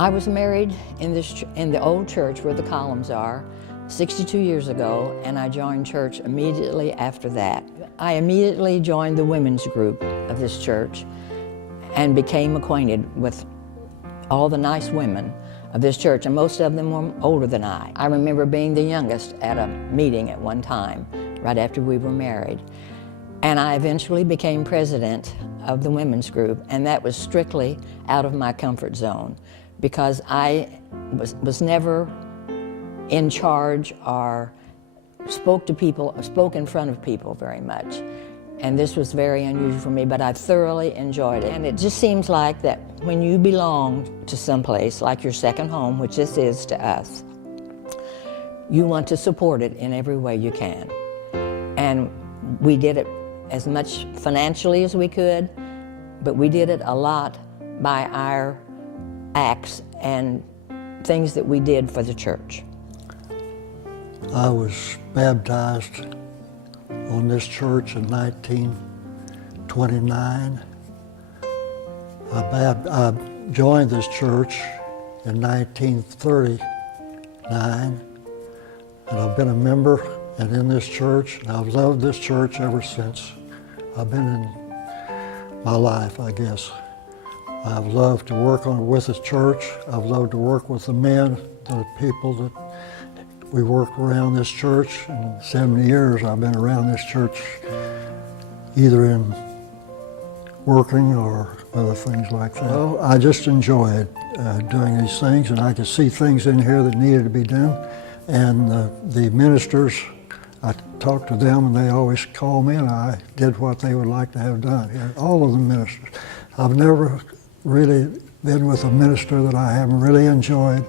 I was married in the old church where the columns are 62 years ago, and I joined church immediately after that. I immediately joined the women's group of this church and became acquainted with all the nice women of this church, and most of them were older than I. I remember being the youngest at a meeting at one time, right after we were married. And I eventually became president of the women's group, and that was strictly out of my comfort zone because I was never in charge or spoke in front of people very much. And this was very unusual for me, but I thoroughly enjoyed it. And it just seems like that when you belong to someplace like your second home, which this is to us, you want to support it in every way you can. And we did it as much financially as we could, but we did it a lot by our acts and things that we did for the church. I was baptized on this church in 1929. I joined this church in 1939, and I've been a member and in this church, and I've loved this church ever since. I've been in my life, I guess. I've loved to work with the church. I've loved to work with the men, the people that we work around this church. In 70 years I've been around this church, either in working or other things like that. Well, I just enjoyed doing these things, and I could see things in here that needed to be done. And the ministers, I talked to them and they always called me, and I did what they would like to have done here. All of the ministers. I've never really been with a minister that I haven't really enjoyed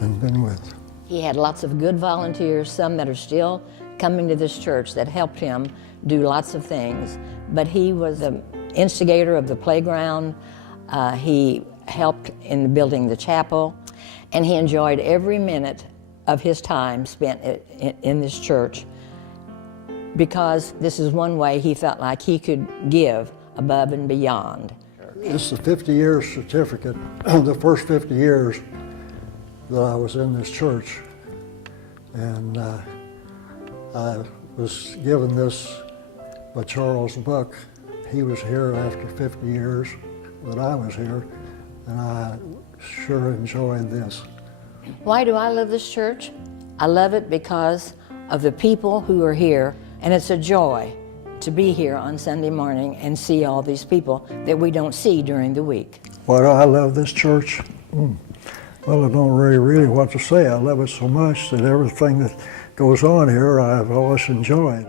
and been with. He had lots of good volunteers, some that are still coming to this church that helped him do lots of things. But he was the instigator of the playground. He helped in building the chapel, and he enjoyed every minute of his time spent in this church, because this is one way he felt like he could give above and beyond. This is a 50-year certificate, the first 50 years that I was in this church. And I was given this by Charles Buck. He was here after 50 years that I was here, and I sure enjoyed this. Why do I love this church? I love it because of the people who are here, and it's a joy to be here on Sunday morning and see all these people that we don't see during the week. Why do I love this church? Well, I don't really what to say. I love it so much that everything that goes on here I've always enjoyed.